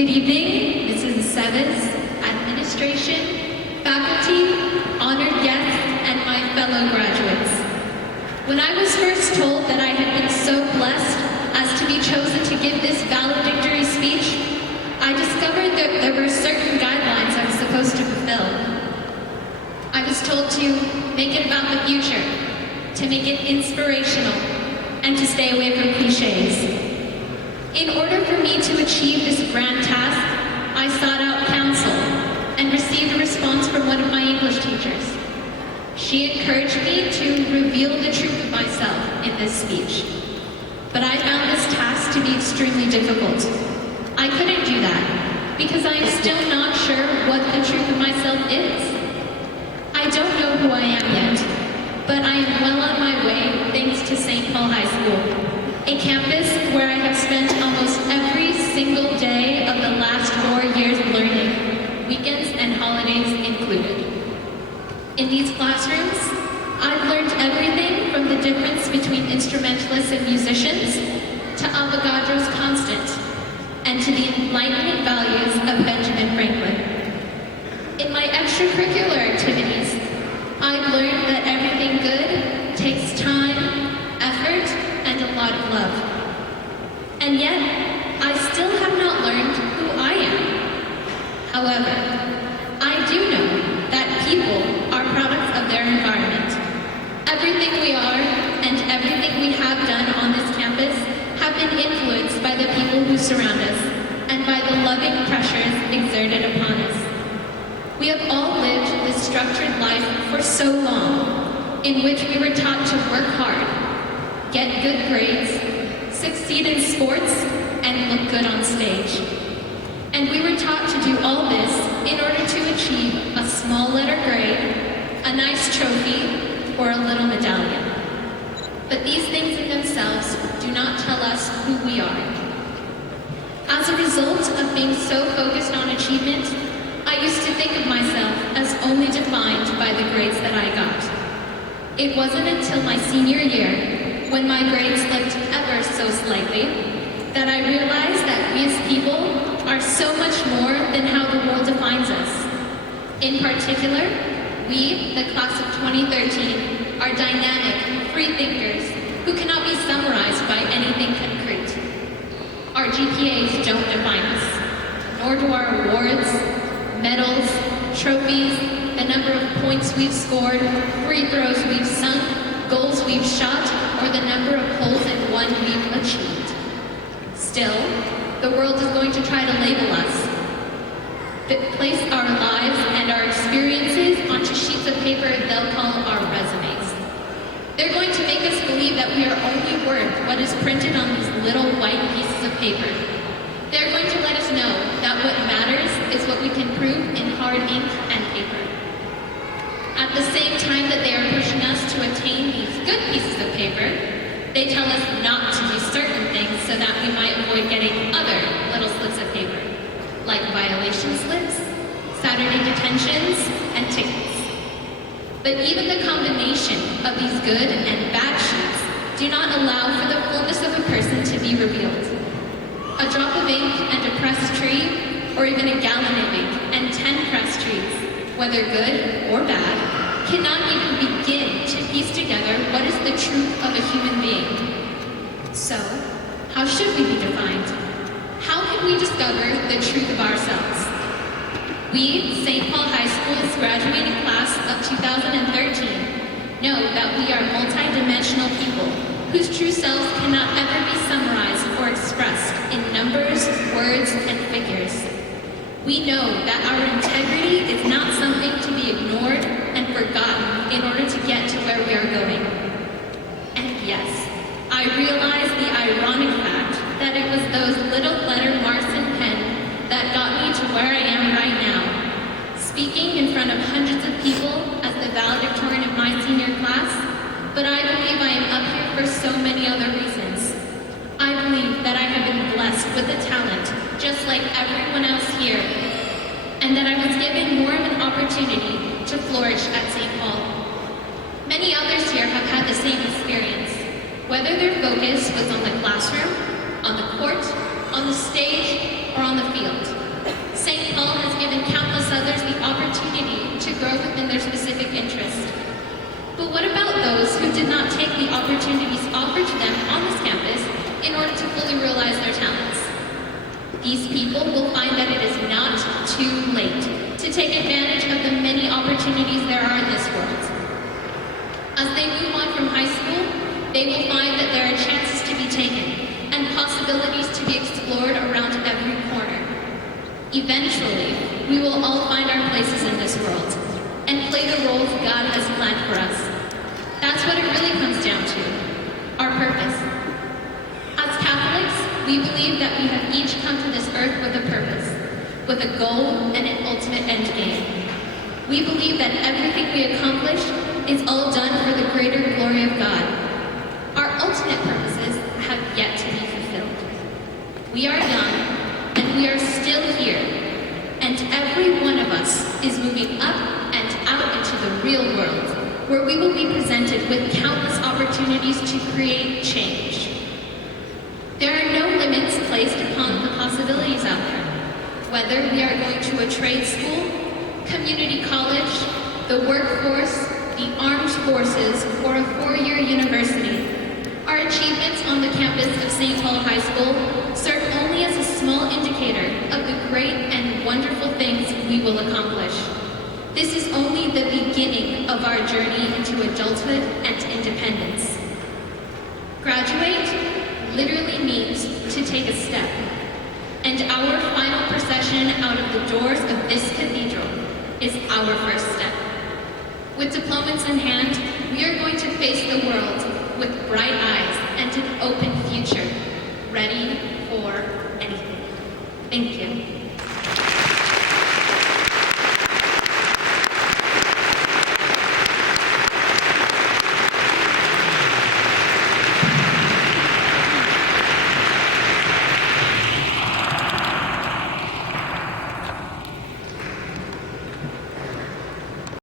Good evening, Mrs. Sevens, administration, faculty, honored guests, and my fellow graduates. When I was first told that I had been so blessed as to be chosen to give this valedictory speech, I discovered that there were certain guidelines I was supposed to fulfill. I was told to make it about the future, to make it inspirational, and to stay away from cliches. In order for me to achieve this grand task, I sought out counsel and received a response from one of my English teachers. She encouraged me to reveal the truth of myself in this speech. But I found this task to be extremely difficult. I couldn't do that because I am still not sure what the truth of myself is. I don't know who I am yet, but I am well on my way thanks to St. Paul High School, a campus where I have spent almost every single day of the last 4 years learning, weekends and holidays included. In these classrooms, I've learned everything from the difference between instrumentalists and musicians to Avogadro's constant, and to the enlightenment values of Benjamin Franklin. In my extracurricular activities, I've learned that everything good takes time, effort, and a lot of love. And yet, I still have not learned who I am. However, I do know that people are products of their environment. Everything we are and everything we have done on this campus have been influenced by the people who surround us and by the loving pressures exerted upon us. We have all lived this structured life for so long, in which we were taught to work hard, get good grades, succeed in sports, and look good on stage. And we were taught to do all this in order to achieve a small letter grade, a nice trophy, or a little medallion. But these things in themselves do not tell us who we are. As a result of being so focused on achievement, I used to think of myself as only defined by the grades that I got. It wasn't until my senior year, when my grades slipped ever so slightly, that I realized that we as people are so much more than how the world defines us. In particular, we, the class of 2013, are dynamic, free thinkers who cannot be summarized by anything concrete. Our GPAs don't define us, nor do our awards, medals, trophies, the number of points we've scored, free throws we've sunk, goals we've shot, or the number of holes in one we've achieved. Still, the world is going to try to label us, place our lives and our experiences onto sheets of paper they'll call our resumes. They're going to make us believe that we are only worth what is printed on these little white pieces of paper. They're going to let us know that what matters is what we can prove in hard ink and paper. At the same time that they are pushing us to attain these good pieces of paper, they tell us not to do certain things so that we might avoid getting other little slips of paper, like violation slips, Saturday detentions, and tickets. But even the combination of these good and bad sheets do not allow for the fullness of a person to be revealed. A drop of ink and a pressed tree, or even a gallon of ink and 10 pressed trees, whether good or bad, cannot even begin to piece together what is the truth of a human being. So, how should we be defined? How can we discover the truth of ourselves? We, St. Paul High School's graduating class of 2013, know that we are multi-dimensional people whose true selves cannot ever be summarized or expressed in numbers, words, and figures. We know that our integrity is not something to be ignored and forgotten in order to get to where we are going. And yes, I realize the ironic fact that it was those little letter marks in pen that got me to where I am right now, speaking in front of hundreds of people as the valedictorian of my senior class, but I believe I am up here for so many other reasons. I believe that I have been blessed with a talent just like everyone else here, and that I was given more of an opportunity to flourish at St. Paul. Many others here have had the same experience, whether their focus was on the classroom, on the court, on the stage, or on the field. St. Paul has given countless others the opportunity to grow within their specific interest. But what about those who did not take the opportunities offered to them on this campus in order to fully realize their talents? These people will find that it is not too late to take advantage of the many opportunities there are in this world. As they move on from high school, they will find that there are chances to be taken and possibilities to be explored around every corner. Eventually, we will all find our places in this world and play the roles God has planned for us. That's what it really comes down to, our purpose. As Catholics, we believe that we have each come to this earth with a purpose, with a goal and an ultimate end game. We believe that everything we accomplish is all done for the greater glory of God. Our ultimate purposes have yet to be fulfilled. We are young, and we are still here, and every one of us is moving up and out into the real world, where we will be presented with countless opportunities to create change. There are no limits placed upon the possibilities out there. Whether we are going to a trade school, community college, the workforce, the armed forces, or a four-year university, our achievements on the campus of St. Paul High School serve only as a small indicator of the great and wonderful things we will accomplish. This is only the beginning of our journey into adulthood and independence. Graduate literally means to take a step, and our final procession out of the doors of this cathedral is our first step. With diplomas in hand, we are going to face the world with bright eyes and an open future, ready for anything. Thank you.